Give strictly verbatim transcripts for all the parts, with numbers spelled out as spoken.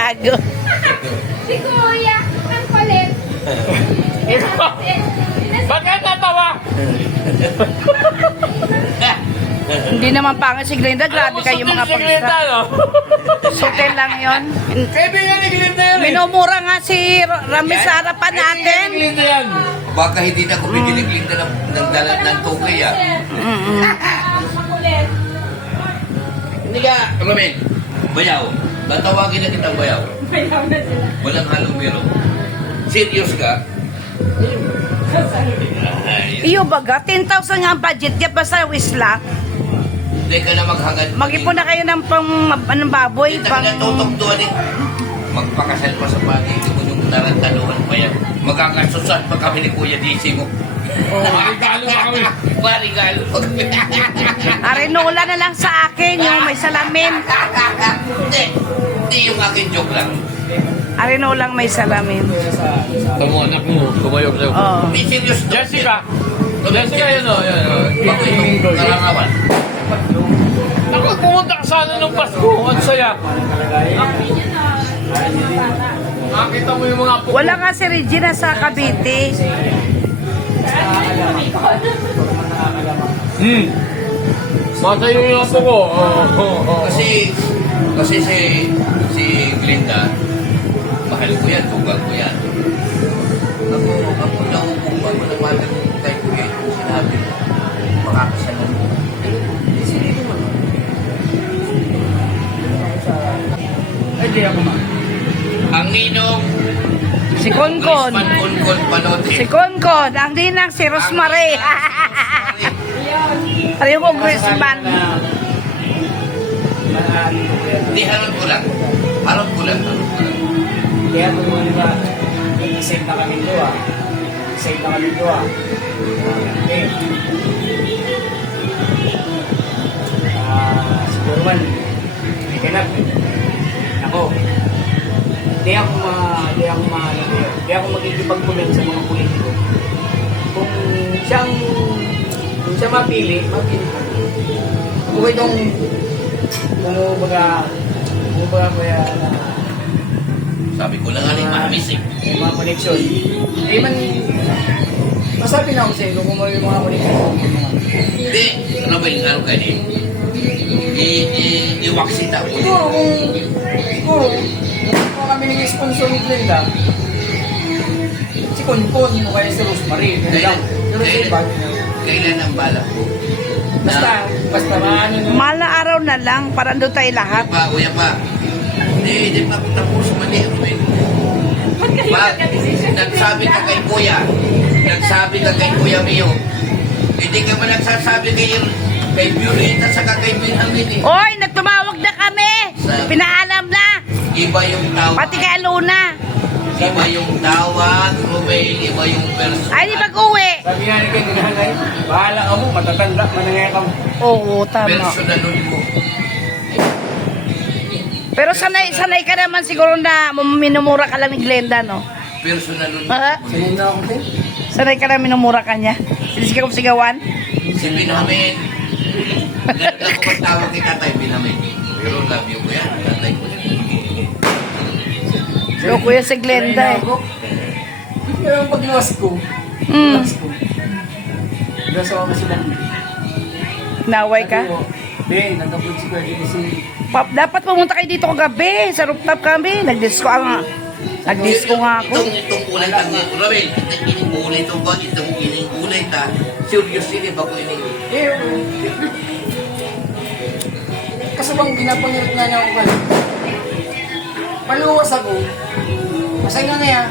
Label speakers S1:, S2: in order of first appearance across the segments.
S1: gago.
S2: Si Kuya, ang palit.
S3: Ba't ka natawa?
S1: Hindi naman pangit si Glenda. Grabe kayo mga pagsa. Sutil lang yon.
S3: Kaibigan ni Glinda yan eh.
S1: Minumura nga si Rami sa harapan natin.
S3: Kaibigan ni Glinda yan.
S4: Baka hindi na ko biniligling na ng, ng, ng, ng tukay ah.
S1: Mm-mm.
S2: Makulit.
S4: Hindi ka, Romen, bayaw. Tatawagin na kitang bayaw.
S2: Mayaw na sila.
S4: Walang halong biro. Serious ka? Ay,
S1: Iyo baga, ten thousand nga ang budget ka basta wisla.
S4: hindi ka na maghangad.
S1: Mag-ipon na kayo ng pang ng baboy.
S4: Hindi ka
S1: Pang...
S4: na tutugtuan eh. Magpakasal pa sa pati. Hindi mo yung tarantaluhan pa yan. Magkakasusan pa kami ni Kuya Dizzy mo.
S3: Marigalo pa kami.
S4: Marigalo.
S1: Arenola na lang sa akin yung may salamin.
S4: Hindi. Hindi yung akin joke lang.
S1: Arenola lang may salamin.
S3: Tamo anak mo, kumayog sa'yo.
S1: Oo.
S4: Hindi serious. to.
S3: Jessica. Jessica yun o.
S4: Bakit yung karangawan?
S3: Ako, pumunta ka sana nung Pasko. Ang saya. Nakita mo yung mga apo.
S1: Wala nga si Regina sa Cavite.
S3: Hmm. Matayo yung apo ko. Oo, oo, oo.
S4: Kasi, kasi si, si Glinda, mahal ko yan, tugang ko yan. Ako, ako naupong ba mo naman ng kay Kuya yung sinabi mo, makakasalan mo. Eh, sinili mo naman.
S3: Ay, di ako ma.
S4: Ang ninong,
S1: Si Konkon.
S4: Chrisman Konkon Panote.
S1: Si Konkon. Ang dinang si Rosemary. Pareho ko Grisman.
S4: Di harap ko lang. Harap ko lang, harap ko lang.
S5: Kaya kung ano ba, save na kami doon ah. Save na kami doon ah. Okay. Ah, siguro man, may ganap. Ako, hindi ako ma, hindi ako ma, hindi ako magkikipagpunan sa mga politiko. Kung siyang, kung siya mapili, mapili ko. Kung itong, kung baga, kung baga kaya na,
S4: Sabi ko lang nga rin, mamis eh.
S5: may mga connection. Eh man, masabi na ako sa inyo kung may mga connection.
S4: Hindi, ano ba yung ano ka din? I- i- Iwaksita ko.
S5: Siguro kung, siguro, kung kami nag-sponsor ni Glenda, si Konkon o kaya si Rosemary. Yan lang.
S4: Kailan,
S5: Pero sa iba,
S4: kailan, kailan ang balak ko?
S5: basta, basta maano na.
S1: Mahal na araw na lang para doon tayo lahat.
S4: Pa, kuya pa. Hindi, hindi pa ako tapos mali. Ruben. Pag nagsabi ka kay kuya, nagsabi ka kay kuya Mio, hindi ka ba nagsasabi kay, kay Violeta sa kay Benjamin eh.
S1: Oy, nagtumawag na kami. Pinaalam na.
S4: Iba yung tawag.
S1: Pati kay Luna.
S4: Iba yung tawag, Ruben. Iba yung person.
S1: Ay, di pag-uwi.
S5: Sabi nga ni kay nanay, bahala ka mo, matatanda, manangaya ka mo.
S1: Oo, tama.
S4: Personal mo.
S1: Pero sanay, sanay ka naman siguro na minumura ka lang ni Glenda, no?
S4: Personal mo.
S1: Ha?
S5: Sanay na ako din.
S1: Sanay ka na minumura ka niya. Sinisigaw mo sigawan?
S4: Si Benjamin. Ganun ako magtawag kay tatay Benjamin. Pero love you ko yan. Tatay ko yan.
S1: So, kuya si Glenda eh.
S5: Pero pagluwas ko,
S1: Hmm,
S5: luwas ko. Luwas ako sila.
S1: naway ka?
S5: Ben, nagkapag si Kuya kasi
S1: Pa- dapat pumunta kayo dito kagabi. Sa rooftop kami. Nag-disco nga. Nag-disco nga ako.
S4: Itong, itong kulay ta. Rabel, itong kulay ito ba? Itong ining kulay ta. Serious sila ba ko ining?
S5: Eh, kasi bang ginapangyarap na niya ako ba? Paluwas ako. Masay nga niya.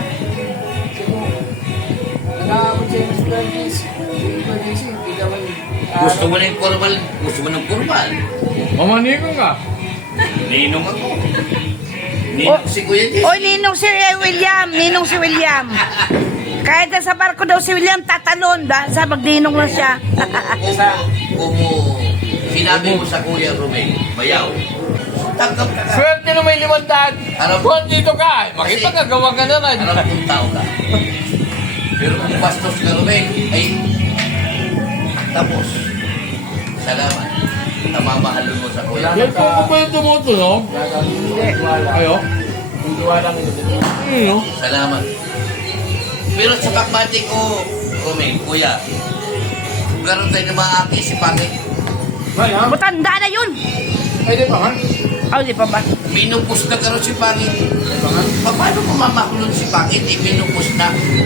S5: Nag-aabot siya yung Spanish. Spanish, hindi ka man.
S4: Gusto mo na yung formal? Gusto mo ng formal?
S3: Mamanikong ka.
S4: Ninong ako. Ninong si Kuya Jesse.
S1: Oy, ninong si William. Ninong si William. Kahit nasa barko daw si William, tatalon. Dahil sa magninong lang siya.
S4: Kung, kung, kung sinabi mo sa Kuya Romel, bayaw, tanggap ka ka.
S3: Swerte na may limandaan.
S4: Alam mo-
S3: Kung dito ka, makipagagawa ka na rin.
S4: Harap kong tao ka. Pero kung bastos ka Romel, ay tapos. Salamat. Namamahalon mo sa Kuya.
S3: Yan po ko ba yung tumutunog?
S5: Hindi.
S3: Ayo?
S5: Tiwala ng Diyos.
S1: Hmm.
S4: Salamat. Pero sa pagbati ko, Romel, kuya, kung karoon tayo ng mga aki si Pangit,
S5: May ha?
S1: Matanda na yun.
S5: Ay, di pa man.
S1: Oh, di pa ba?
S4: minupos na karoon si Pangit. Pa- Paano mo mamakulong si Pangit? Eh, minupos na.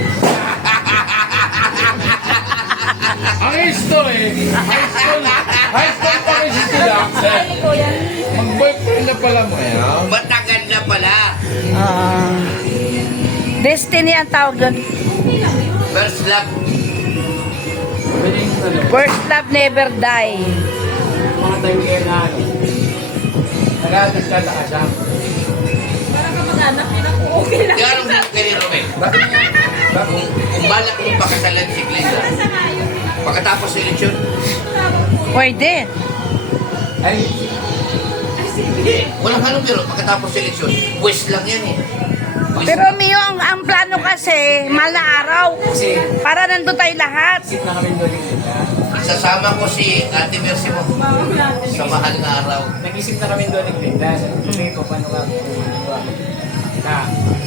S3: Ang history, high school, high school pa rin sila.
S2: Ay, kuya.
S3: Mag-boyfriend na pala mo yan.
S4: Matagal na pala.
S1: Ah. Destiny ang tawag doon.
S4: First love.
S5: Pwede yung ano,
S1: First love never die.
S5: mga tayo kaya na ano. Nagkatagkataka siya.
S2: Parang kamag-anak yun ako. Okay lang.
S4: Kaya anong buong kay Romel?
S5: Bakit nga?
S4: Kung, kung balak mong pakasalan si Glenda,
S2: Sa ngayon.
S4: pagkatapos sa eleksyon,
S1: Pwede.
S5: Ay,
S2: Ay, sige.
S4: hindi. Walang halong biro. Pagkatapos sa eleksyon, pwes lang yan eh. Pwes
S1: Pero
S4: lang.
S1: Mio, ang, ang plano kasi, mahal na araw.
S5: kasi
S1: Para nandun tayo lahat.
S5: isip na kami doon yung ganda.
S4: Isasama ko si Ate Mercy mo sa mahal na araw.
S5: Nag-isip na kami doon yung ganda. Sabi ko, paano ka gumagawa? Na,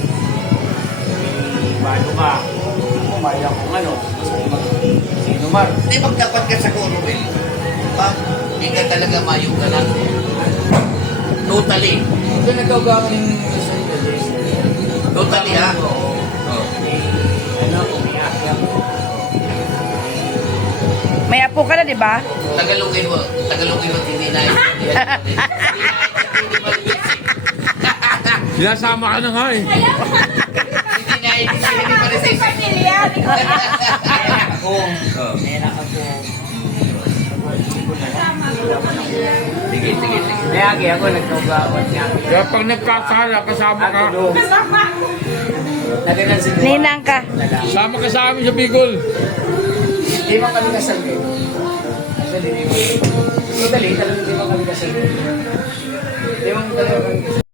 S5: may balo ka. Kumaya kung ano. Sabi mag, sino mar?
S4: Hindi magdapat ka sa Coromel. Pag hindi ka talaga mayong ka lang. Totally.
S5: Ito nagkagawa ko ng isang galis.
S4: Totally ha.
S5: Oo.
S4: Oh.
S5: May, ano, umiyak ako.
S1: May apo ka na, di ba?
S4: Tagalogin mo. Tagalogin mo. Hindi na. Hindi
S3: Sinasama ka na nga eh.
S4: na. Hindi pa rin
S2: Sa pamilya. di ko-
S5: Ako, meron ako.
S4: Sige, sige, sige.
S5: Kaya kaya ako nagkagawa niya.
S3: Kaya pag nagkakala, kasama ka.
S5: Ako doon. Naganan si
S1: Ninang ka.
S3: Sama ka sa amin sa Bicol.
S5: Hindi mo kami kasal eh. Actually, hindi mo. Totally, talagang hindi mo kami kasal. Hindi mo talaga kami kasal.